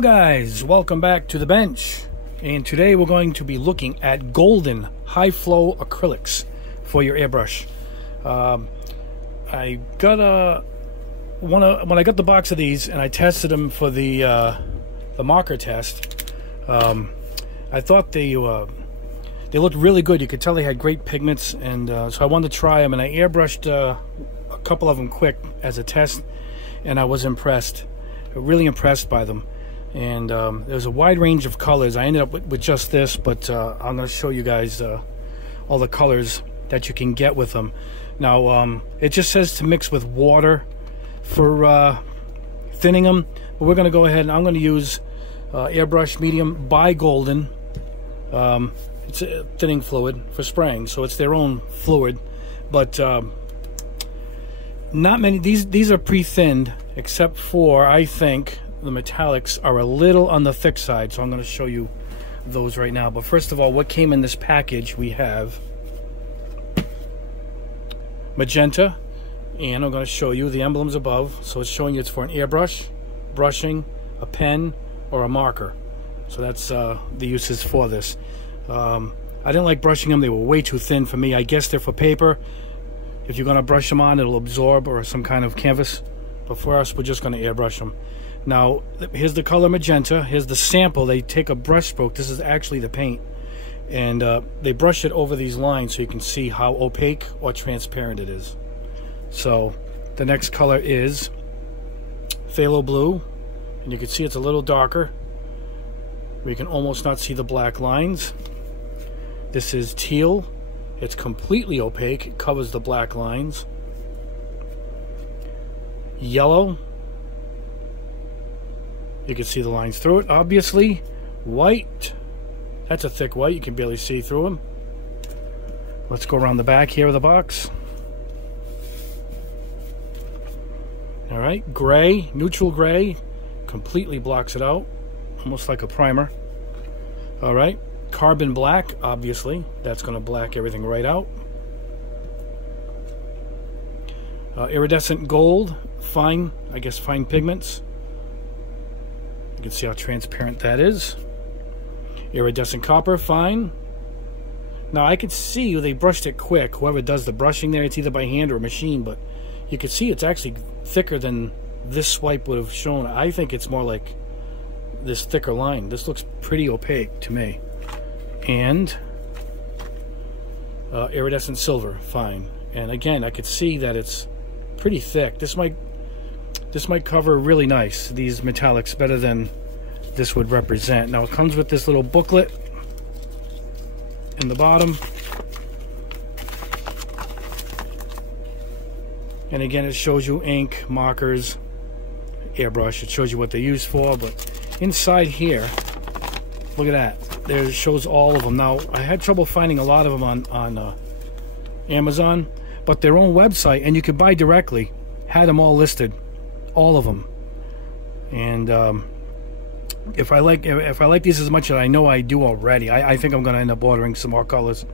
Hello guys, welcome back to the bench, and today we're going to be looking at Golden High Flow Acrylics for your airbrush. I got when I got the box of these and I tested them for the marker test, I thought they looked really good. You could tell they had great pigments, and so I wanted to try them, and I airbrushed a couple of them quick as a test, and I was impressed, really impressed by them. And there's a wide range of colors. I ended up with just this, but I'm going to show you guys all the colors that you can get with them. Now, it just says to mix with water for thinning them, but we're going to go ahead and I'm going to use Airbrush Medium by Golden. It's a thinning fluid for spraying, so it's their own fluid, but not many. These are pre-thinned, except for, I think, the metallics are a little on the thick side, so I'm going to show you those right now. But first of all, what came in this package, we have Magenta, and I'm going to show you the emblems above. So it's showing you it's for an airbrush, brushing, a pen, or a marker. So that's the uses for this. I didn't like brushing them. They were way too thin for me. I guess they're for paper. If you're going to brush them on, it'll absorb, or some kind of canvas. But for us, we're just going to airbrush them. Now, here's the color Magenta. Here's the sample. They take a brush stroke. This is actually the paint. And they brush it over these lines so you can see how opaque or transparent it is. So, the next color is Phthalo Blue. And you can see it's a little darker. We can almost not see the black lines. This is Teal. It's completely opaque. It covers the black lines. Yellow. You can see the lines through it, obviously. White. That's a thick white. You can barely see through them. Let's go around the back here of the box. Alright, gray, neutral gray. Completely blocks it out. Almost like a primer. Alright, carbon black, obviously. That's going to black everything right out. Iridescent gold, fine, I guess fine pigments. You can see how transparent that is. Iridescent copper, fine. Now I could see they brushed it quick. Whoever does the brushing there, it's either by hand or a machine, but you can see it's actually thicker than this swipe would have shown. I think it's more like this thicker line. This looks pretty opaque to me. And Iridescent Silver, fine. And again, I could see that it's pretty thick. This might cover really nice, these metallics, better than this would represent. Now it comes with this little booklet in the bottom, and again it shows you ink, markers, airbrush. It shows you what they're used for. But inside here, look at that, there it shows all of them. Now I had trouble finding a lot of them on Amazon, but their own website, and you could buy directly, had them all listed, all of them. And if I like these as much as I know I do already, I think I'm going to end up ordering some more colors,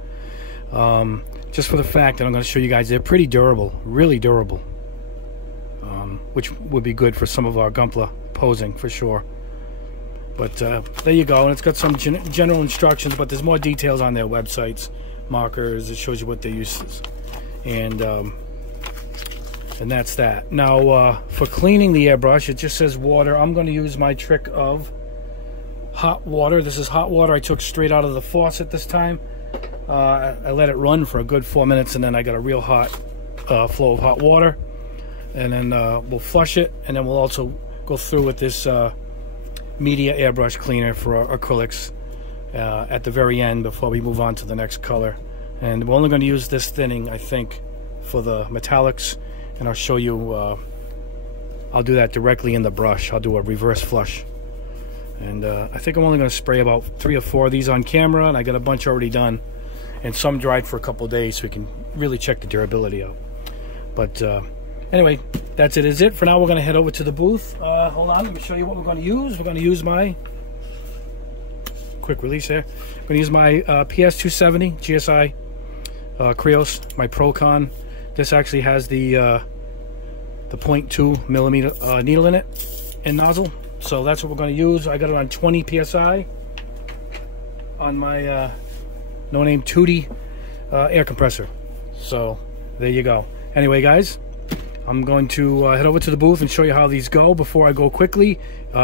just for the fact that I'm going to show you guys they're pretty durable, really durable, which would be good for some of our Gunpla posing for sure. But there you go, and it's got some general instructions, but there's more details on their websites, markers. It shows you what they use, and that's that. Now, for cleaning the airbrush, it just says water. I'm going to use my trick of hot water. This is hot water I took straight out of the faucet this time. I let it run for a good 4 minutes, and then I got a real hot flow of hot water. And then we'll flush it, and then we'll also go through with this Media Airbrush Cleaner for acrylics at the very end before we move on to the next color. And we're only going to use this thinning, I think, for the metallics. And I'll show you, I'll do that directly in the brush. I'll do a reverse flush. And I think I'm only going to spray about 3 or 4 of these on camera, and I got a bunch already done. And some dried for a couple of days so we can really check the durability out. But anyway, that's it. For now, we're going to head over to the booth. Hold on, let me show you what we're going to use. We're going to use my, quick release here. I'm going to use my PS270 GSI Creos, my Procon. This actually has the 0.2 millimeter needle in it and nozzle. So that's what we're going to use. I got it on 20 psi on my no name Tootie air compressor. So there you go. Anyway, guys, I'm going to head over to the booth and show you how these go. Before I go quickly,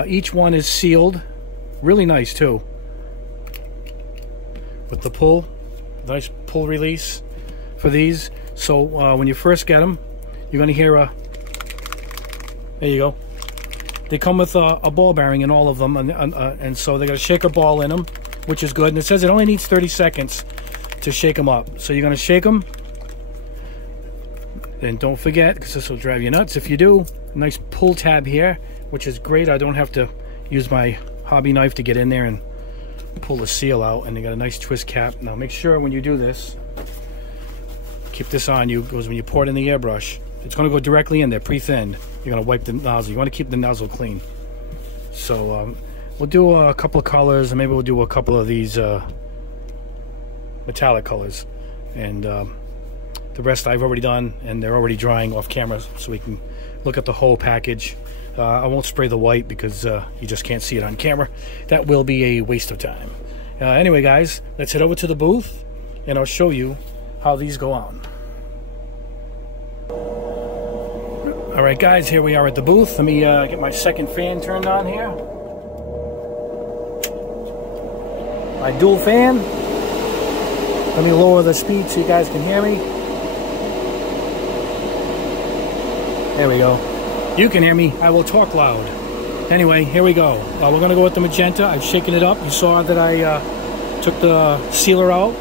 each one is sealed, really nice too, with the pull, nice pull release for these. So when you first get them, you're going to hear a, there you go. They come with a ball bearing in all of them, and so they got a shaker ball in them, which is good. And it says it only needs 30 seconds to shake them up. So you're going to shake them. And don't forget, because this will drive you nuts if you do, nice pull tab here, which is great. I don't have to use my hobby knife to get in there and pull the seal out. And you got a nice twist cap. Now make sure when you do this, keep this on you, because when you pour it in the airbrush, it's going to go directly in there, pre-thinned. You're going to wipe the nozzle. You want to keep the nozzle clean. So we'll do a couple of colors, and maybe we'll do a couple of these metallic colors. And the rest I've already done, and they're already drying off camera, so we can look at the whole package. I won't spray the white because you just can't see it on camera. That will be a waste of time. Anyway, guys, let's head over to the booth, and I'll show you how these go on. All right, guys, here we are at the booth. Let me get my second fan turned on here. My dual fan. Let me lower the speed so you guys can hear me. There we go. You can hear me. I will talk loud. Anyway, here we go. We're going to go with the magenta. I've shaken it up. You saw that I took the sealer out.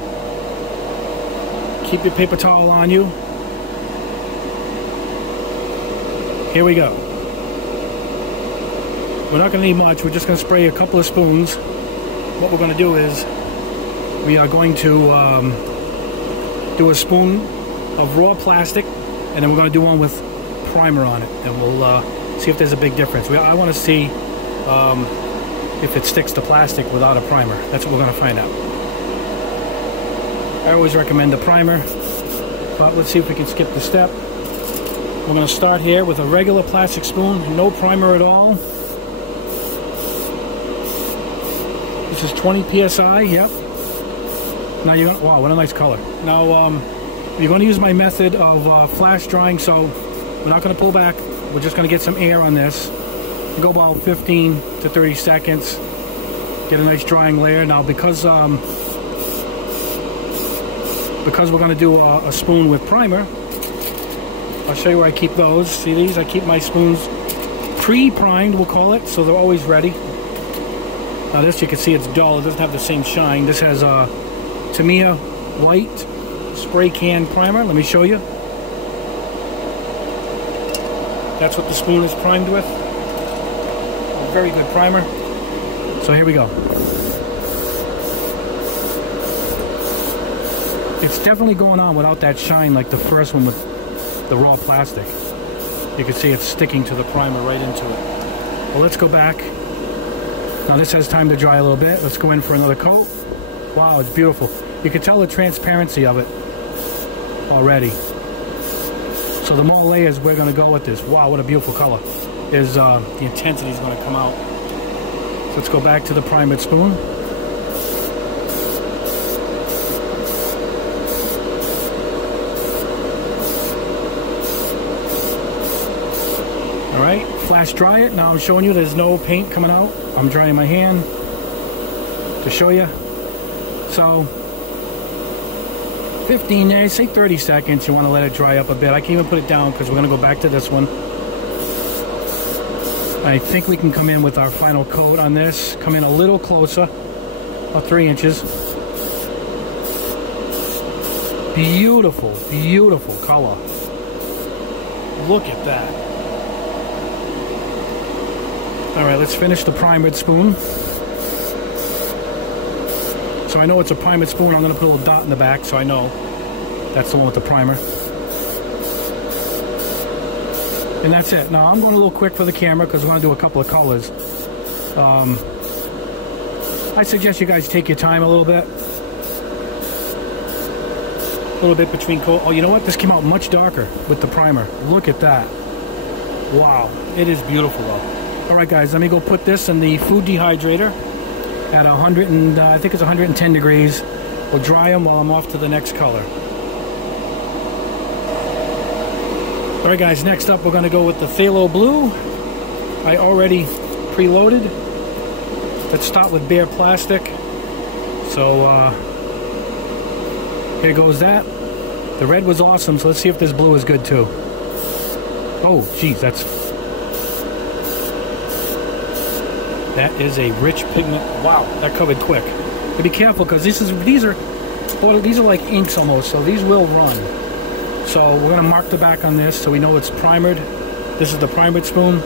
Keep your paper towel on you. Here we go. We're not going to need much. We're just going to spray a couple of spoons. What we're going to do is we are going to do a spoon of raw plastic, and then we're going to do one with primer on it, and we'll see if there's a big difference. I want to see if it sticks to plastic without a primer. That's what we're going to find out. I always recommend a primer, but let's see if we can skip the step. We're going to start here with a regular plastic spoon, no primer at all. This is 20 psi, yep. Now you're going to, wow, what a nice color. Now you're going to use my method of flash drying, so we're not going to pull back. We're just going to get some air on this. Go about 15 to 30 seconds. Get a nice drying layer. Now because we're going to do a spoon with primer, I'll show you where I keep those. See these? I keep my spoons pre-primed, we'll call it, so they're always ready. Now this, you can see it's dull. It doesn't have the same shine. This has Tamiya white spray can primer. Let me show you. That's what the spoon is primed with. A very good primer. So here we go. It's definitely going on without that shine like the first one with the raw plastic. You can see it's sticking to the primer right into it. Well, let's go back. Now this has time to dry a little bit. Let's go in for another coat. Wow, it's beautiful. You can tell the transparency of it already. So the more layers we're going to go with this. Wow, what a beautiful color. Is the intensity is going to come out. So let's go back to the primed spoon. All right, flash dry it. Now I'm showing you there's no paint coming out. I'm drying my hand to show you. So 15, say 30 seconds. You want to let it dry up a bit. I can even put it down because we're going to go back to this one. I think we can come in with our final coat on this. Come in a little closer, about 3 inches. Beautiful, beautiful color. Look at that. All right, let's finish the primed spoon. So I know it's a primed spoon. I'm going to put a little dot in the back so I know that's the one with the primer. And that's it. Now I'm going a little quick for the camera because we're going to do a couple of colors. I suggest you guys take your time a little bit. A little bit between coat. Oh, you know what? This came out much darker with the primer. Look at that. Wow. It is beautiful though. Alright guys, let me go put this in the food dehydrator at 100 and I think it's 110 degrees. We'll dry them while I'm off to the next color. Alright guys, next up we're going to go with the Phthalo Blue. I already preloaded. Let's start with bare plastic. So here goes that. The red was awesome, so let's see if this blue is good too. Oh geez, that is a rich pigment. Wow, that covered quick. But be careful because these are like inks almost, so these will run. So we're going to mark the back on this so we know it's primered. This is the primered spoon.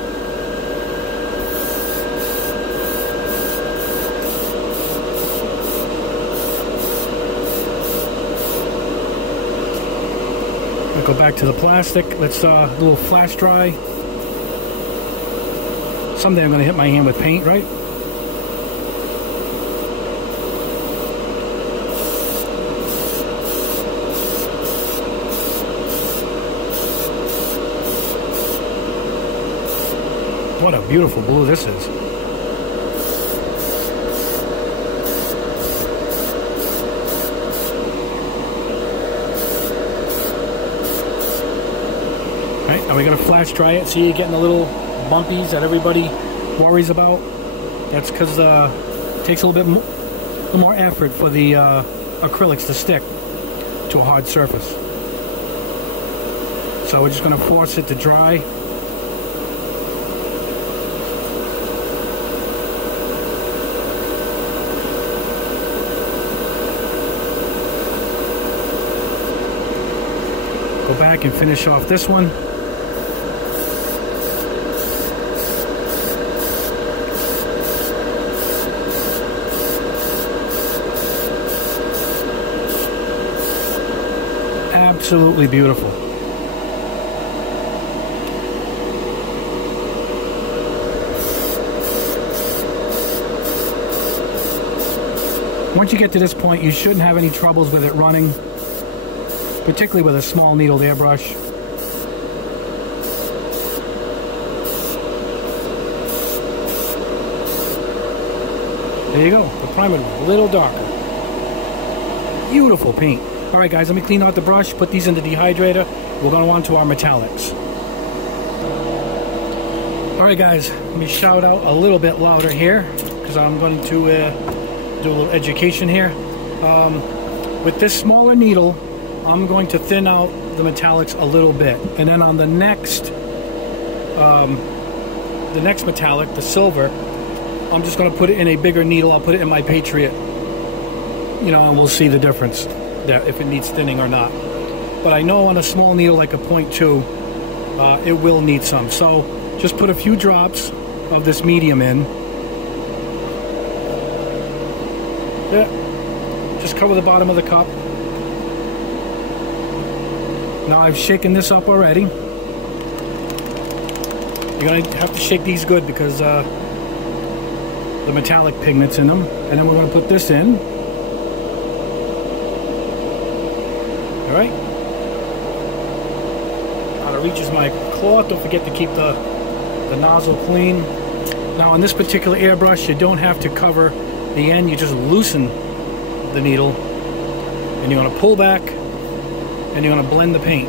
I'll go back to the plastic. Let's do a little flash dry. Someday I'm going to hit my hand with paint, right? What a beautiful blue this is. Right, now we're going to flash dry it. See, you're getting a little bumpies that everybody worries about. That's because it takes a little bit more effort for the acrylics to stick to a hard surface. So we're just going to force it to dry. Go back and finish off this one. Absolutely beautiful. Once you get to this point, you shouldn't have any troubles with it running, particularly with a small needled airbrush. There you go, the primer a little darker. Beautiful paint. Alright guys, let me clean out the brush, put these in the dehydrator. We're going on to our metallics. Alright guys, let me shout out a little bit louder here, because I'm going to do a little education here. With this smaller needle, I'm going to thin out the metallics a little bit. And then on the next metallic, the silver, I'm just going to put it in a bigger needle. I'll put it in my Patriot. You know, and we'll see the difference. If it needs thinning or not. But I know on a small needle like a 0.2 it will need some, so just put a few drops of this medium in. Just cover the bottom of the cup. Now I've shaken this up already. You're going to have to shake these good because the metallic pigment's in them. And then we're going to put this in. Alright, now to reaches my cloth, don't forget to keep the nozzle clean. Now on this particular airbrush, you don't have to cover the end, you just loosen the needle and you're going to pull back and you're going to blend the paint.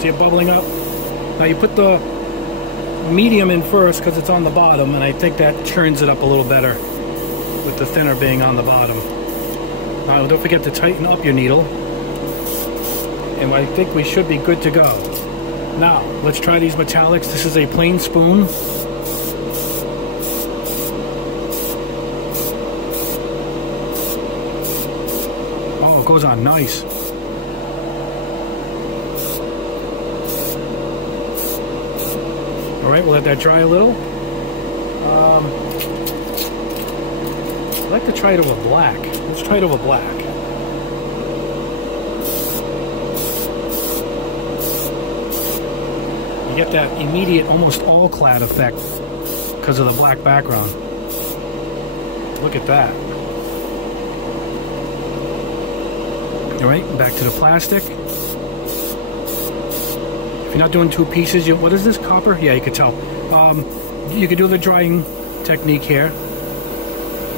See it bubbling up? Now you put the medium in first because it's on the bottom, and I think that churns it up a little better with the thinner being on the bottom. Now don't forget to tighten up your needle, and I think we should be good to go. Now let's try these metallics. This is a plain spoon. Oh, it goes on nice. Alright, we'll let that dry a little. I'd like to try it over black. Let's try it over black. You get that immediate, almost all-clad effect because of the black background. Look at that. Alright, back to the plastic. If you're not doing two pieces, what is this, copper? Yeah, you can tell. You could do the drying technique here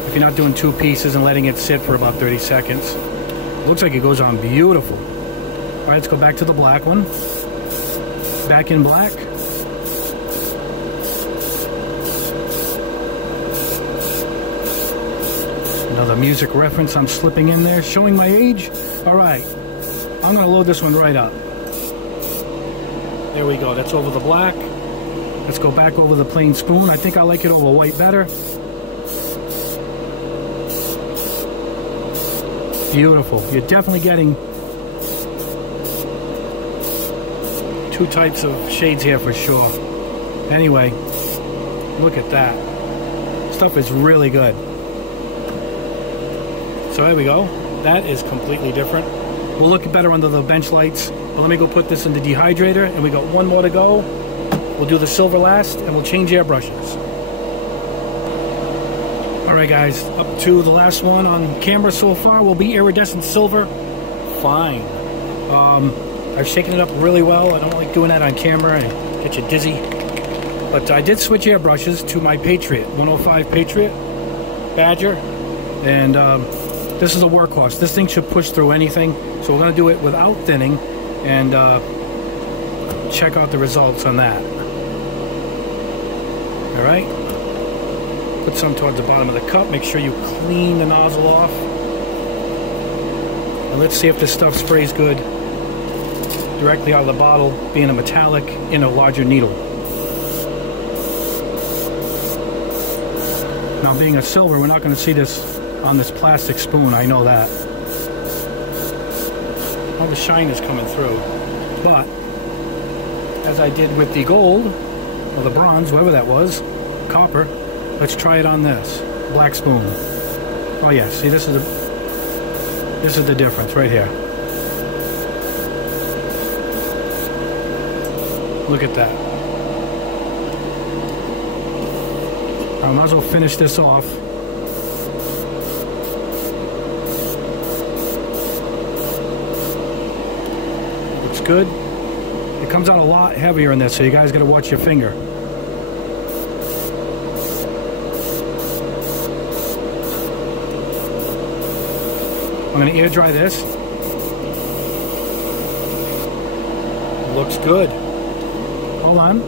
if you're not doing two pieces and letting it sit for about 30 seconds. Looks like it goes on beautiful. All right, let's go back to the black one. Back in black. Another music reference I'm slipping in there, showing my age. All right, I'm gonna load this one right up. There we go, that's over the black. Let's go back over the plain spoon. I think I like it over white better. Beautiful. You're definitely getting two types of shades here for sure. Anyway, look at that. Stuff is really good. So there we go. That is completely different. We'll look better under the bench lights. But let me go put this in the dehydrator, and we got one more to go. We'll do the silver last, and we'll change airbrushes. Alright guys, up to the last one on camera so far will be Iridescent Silver. Fine. I've shaken it up really well. I don't like doing that on camera. I get you dizzy. But I did switch airbrushes to my Patriot, 105 Patriot Badger. And this is a workhorse. This thing should push through anything. So we're going to do it without thinning and check out the results on that. Alright. Put some towards the bottom of the cup. Make sure you clean the nozzle off. And let's see if this stuff sprays good directly out of the bottle, being a metallic in a larger needle. Now being a silver, we're not going to see this on this plastic spoon. I know that. All the shine is coming through. But as I did with the gold, or the bronze, whatever that was, copper, let's try it on this black spoon. Oh yeah, see, this is the difference right here. Look at that. I might as well finish this off. Looks good. It comes out a lot heavier in this, so you guys got to watch your finger. I'm going to air dry this. Looks good. Hold on.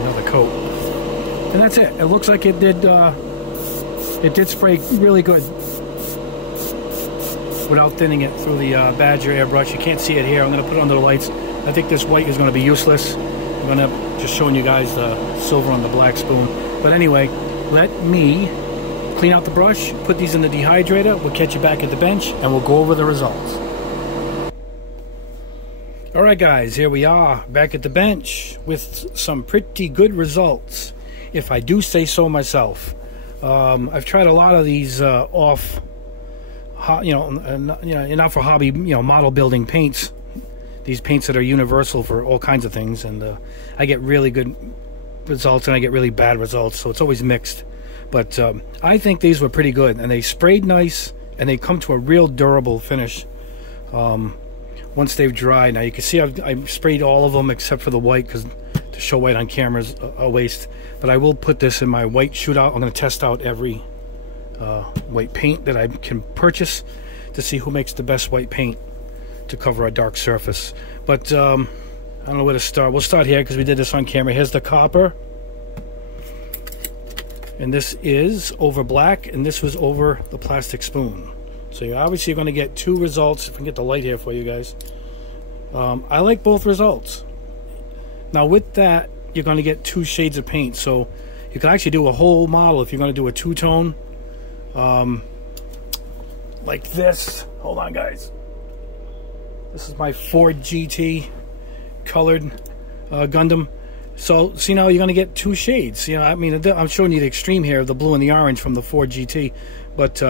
Another coat. And that's it. It looks like it did spray really good without thinning it through the Badger airbrush. You can't see it here. I'm going to put it under the lights. I think this white is going to be useless. I'm going to just showing you guys the silver on the black spoon. But anyway, let me clean out the brush, put these in the dehydrator. We'll catch you back at the bench and we'll go over the results. Alright guys, here we are back at the bench with some pretty good results, if I do say so myself. I've tried a lot of these not for hobby, model building paints. These paints that are universal for all kinds of things, and I get really good results and I get really bad results, so it's always mixed. But I think these were pretty good, and they sprayed nice, and they come to a real durable finish once they've dried. Now you can see I've sprayed all of them except for the white, because to show white on camera is a waste. But I will put this in my white shootout. I'm going to test out every white paint that I can purchase to see who makes the best white paint to cover a dark surface. But I don't know where to start. We'll start here because we did this on camera. Here's the copper, and this is over black, and this was over the plastic spoon. So you're obviously going to get two results. If I can get the light here for you guys. I like both results. Now with that, you're going to get two shades of paint. So you can actually do a whole model if you're going to do a two-tone. Like this. Hold on guys. This is my Ford GT colored Gundam. So see, now you're going to get two shades. I mean, I'm showing you the extreme here of the blue and the orange from the Ford GT. But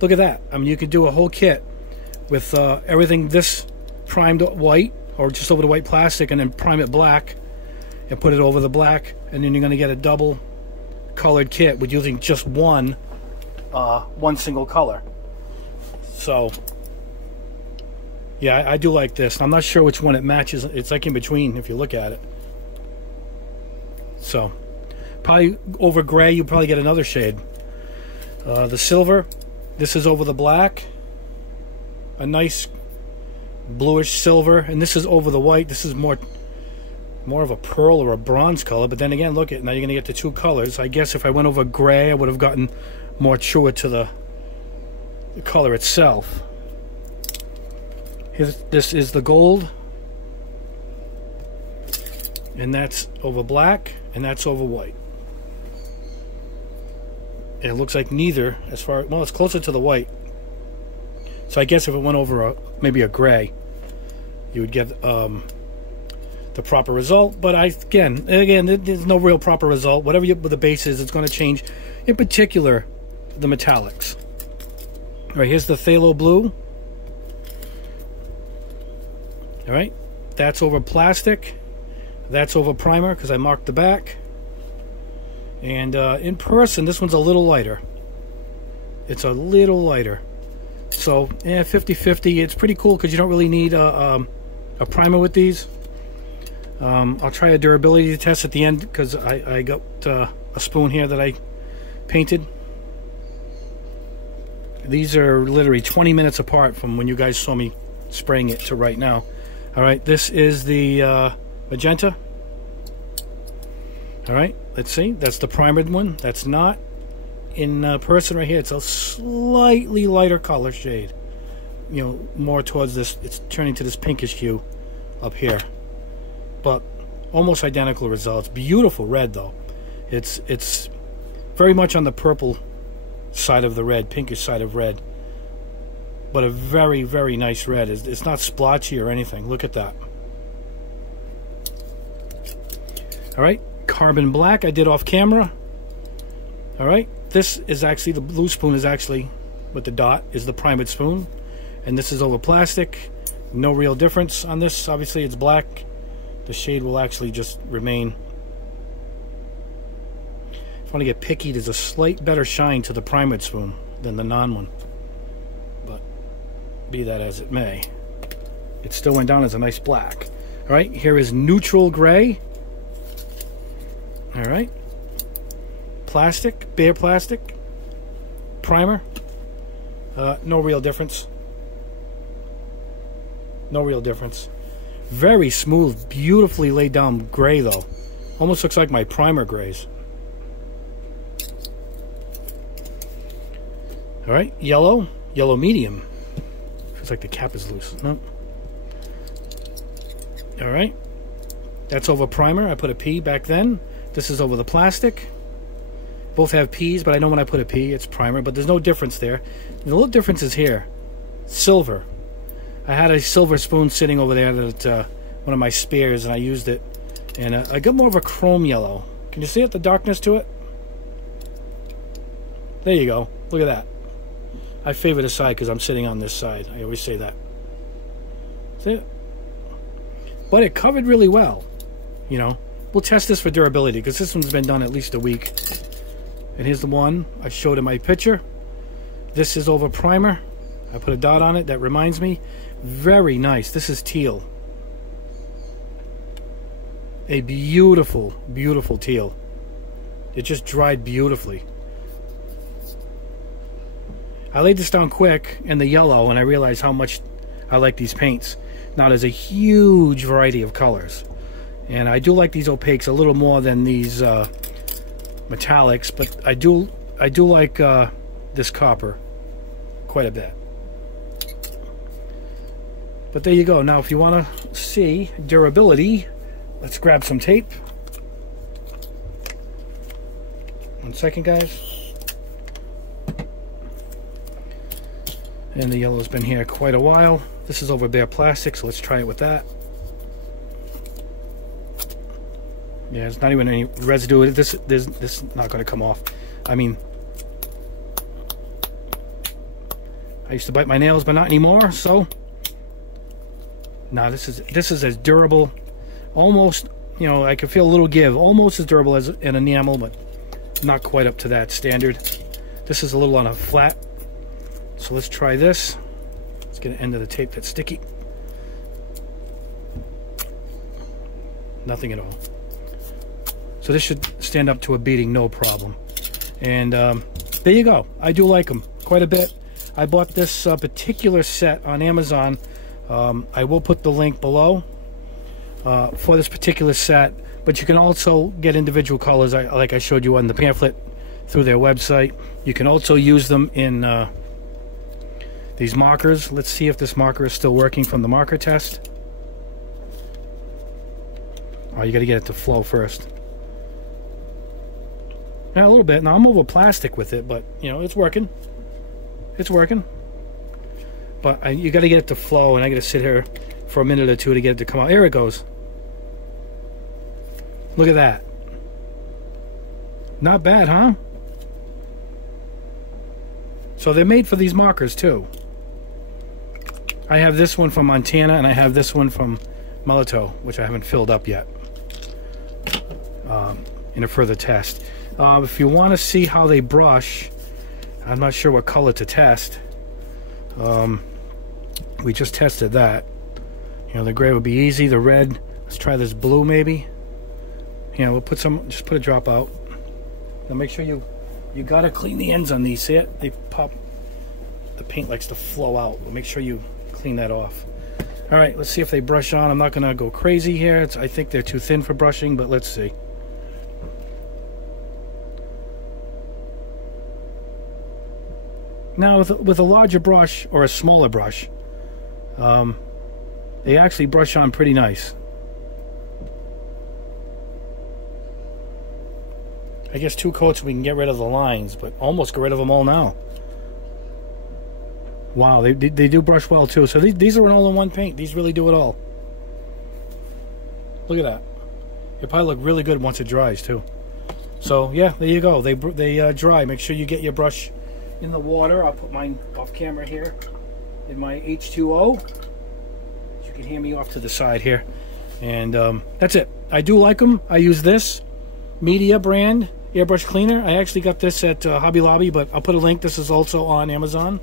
look at that. I mean, you could do a whole kit with everything this primed white, or just over the white plastic, and then prime it black and put it over the black, and then you're going to get a double colored kit with using just one single color. So Yeah, I do like this. I'm not sure which one it matches. It's like in between if you look at it. So, probably over gray, you probably get another shade. The silver, this is over the black. A nice bluish silver, and this is over the white. This is more of a pearl or a bronze color, but then again, look at now you're going to get the two colors. I guess if I went over gray, I would have gotten more truer to the color itself. This is the gold, and that's over black, and that's over white. And it looks like neither, as far, well, it's closer to the white. So I guess if it went over maybe a gray, you would get the proper result. But again, there's no real proper result. Whatever the base is, it's going to change. In particular, the metallics. All right, here's the Phthalo Blue. All right, that's over plastic. That's over primer because I marked the back. And in person, this one's a little lighter. It's a little lighter. So, yeah, 50-50. It's pretty cool because you don't really need a primer with these. I'll try a durability test at the end because I got a spoon here that I painted. These are literally 20 minutes apart from when you guys saw me spraying it to right now. All right, this is the Magenta. All right, let's see. That's the primered one. That's not. In person right here, it's a slightly lighter color shade. You know, more towards this. It's turning to this pinkish hue up here. But almost identical results. Beautiful red, though. It's very much on the purple side of the red, pinkish side of red. But a very, very nice red. It's not splotchy or anything. Look at that. All right, carbon black I did off camera. All right, this is actually, the blue spoon is actually, with the dot, is the primed spoon. And this is over plastic. No real difference on this. Obviously, it's black. The shade will actually just remain. If I want to get picky, there's a slight better shine to the primed spoon than the non one. But be that as it may, it still went down as a nice black. All right, here is neutral gray. All right, plastic, bare plastic, primer. No real difference. No real difference. Very smooth, beautifully laid down gray though. Almost looks like my primer grays. All right, yellow medium. Feels like the cap is loose. Nope. All right, that's over primer. I put a P back then. This is over the plastic. Both have P's, but I know when I put a P, it's primer. But there's no difference there. The little difference is here. Silver. I had a silver spoon sitting over there that one of my spares, and I used it. And I got more of a chrome yellow. Can you see it, the darkness to it? There you go. Look at that. I favor the side because I'm sitting on this side. I always say that. See it? But it covered really well. You know, we'll test this for durability because this one's been done at least a week. And here's the one I showed in my picture. This is over primer. I put a dot on it. That reminds me. Very nice. This is teal. A beautiful, beautiful teal. It just dried beautifully. I laid this down quick in the yellow and I realized how much I like these paints. Now there's a huge variety of colors. And I do like these opaques a little more than these metallics, but I do like this copper quite a bit. But there you go. Now if you want to see durability, let's grab some tape. 1 second, guys. And the yellow's been here quite a while. This is over bare plastic, so let's try it with that. Yeah, there's not even any residue. This is not going to come off. I mean, I used to bite my nails, but not anymore. So, nah, this is as durable. Almost, you know, I can feel a little give. Almost as durable as an enamel, but not quite up to that standard. This is a little on a flat. So let's try this. Let's get an end of the tape that's sticky. nothing at all. So this should stand up to a beating, no problem. And there you go. I do like them quite a bit. I bought this particular set on Amazon. I will put the link below for this particular set, but you can also get individual colors like I showed you on the pamphlet through their website. You can also use them in these markers. Let's see if this marker is still working from the marker test. Oh, you got to get it to flow first. Yeah, a little bit. Now I'm over plastic with it, but you know, it's working. It's working. But you got to get it to flow, and I got to sit here for a minute or two to get it to come out. Here it goes. Look at that. Not bad, huh? So they're made for these markers too. I have this one from Montana, and I have this one from Melito, which I haven't filled up yet in a further test. If you want to see how they brush, I'm not sure what color to test. We just tested that. You know, the gray would be easy. The red, let's try this blue maybe. You know, we'll put some, just put a drop out. Now make sure you gotta clean the ends on these. See it? They pop. The paint likes to flow out. We'll make sure you clean that off. All right, let's see if they brush on. I'm not gonna go crazy here. I think they're too thin for brushing, but let's see. Now with a larger brush or a smaller brush, they actually brush on pretty nice. I guess 2 coats we can get rid of the lines, but almost get rid of them all now. Wow, they do brush well too. So these are an all-in-one paint. These really do it all. Look at that. It'll probably look really good once it dries too. So yeah, there you go. They dry. Make sure you get your brush in the water. I'll put mine off camera here in my H2O. You can hear me off to the side here. And that's it. I do like them. I use this Media brand Airbrush Cleaner. I actually got this at Hobby Lobby, but I'll put a link. This is also on Amazon.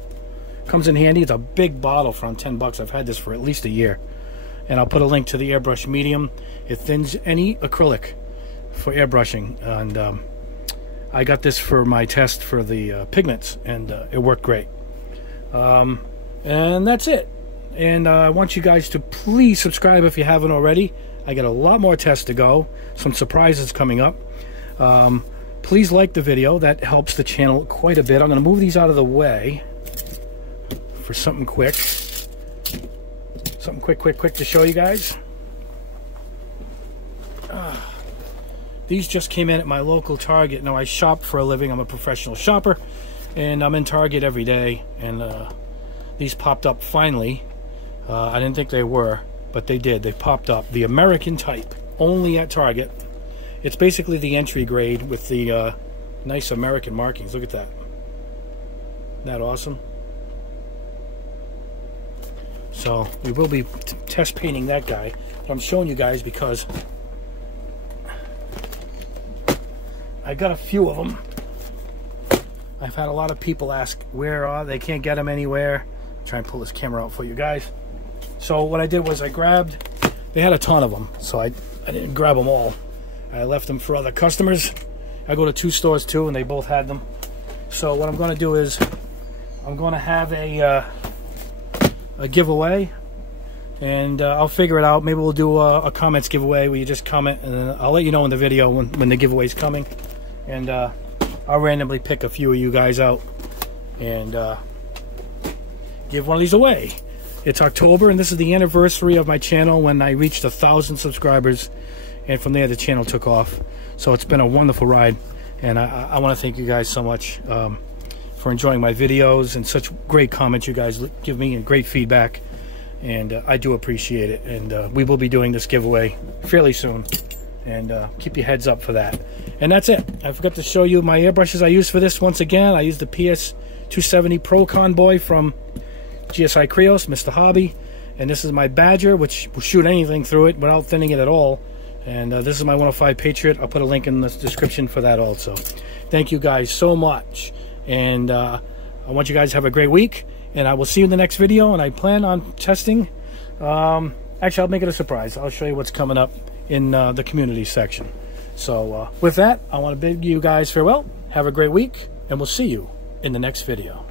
Comes in handy. It's a big bottle for $10 bucks. I've had this for at least a year. And I'll put a link to the Airbrush Medium. It thins any acrylic for airbrushing. And I got this for my test for the pigments, and it worked great. And that's it. And I want you guys to please subscribe if you haven't already. I got a lot more tests to go, some surprises coming up. Please like the video. That helps the channel quite a bit. I'm going to move these out of the way for something quick. Something quick to show you guys. These just came in at my local Target. Now, I shop for a living. I'm a professional shopper, and I'm in Target every day. And these popped up finally. I didn't think they were, but they did. They popped up. The American type, only at Target. It's basically the entry grade with the nice American markings. Look at that. Isn't that awesome? So we will be test painting that guy. But I'm showing you guys because I got a few of them. I've had a lot of people ask where are they? Can't get them anywhere. I'll try and pull this camera out for you guys. So what I did was I grabbed, they had a ton of them, so I didn't grab them all. I left them for other customers. I go to 2 stores too, and they both had them. So what I'm going to do is I'm going to have a giveaway, and I'll figure it out. Maybe we'll do a comments giveaway where you just comment, and then I'll let you know in the video when the giveaway's coming. And I'll randomly pick a few of you guys out and give one of these away. It's October, and this is the anniversary of my channel when I reached 1,000 subscribers, and from there the channel took off. So it's been a wonderful ride, and I want to thank you guys so much for enjoying my videos and such great comments you guys give me and great feedback, and I do appreciate it. And we will be doing this giveaway fairly soon, and keep your heads up for that. And that's it. I forgot to show you my airbrushes I used for this. Once again, I used the PS270 Pro Convoy from GSI Krios, Mr. Hobby, and this is my Badger, which will shoot anything through it without thinning it at all. And this is my 105 Patriot. I'll put a link in the description for that also. Thank you guys so much, and I want you guys to have a great week, and I will see you in the next video. And I plan on testing, actually I'll make it a surprise. I'll show you what's coming up in the community section. So with that, I want to bid you guys farewell. Have a great week, and we'll see you in the next video.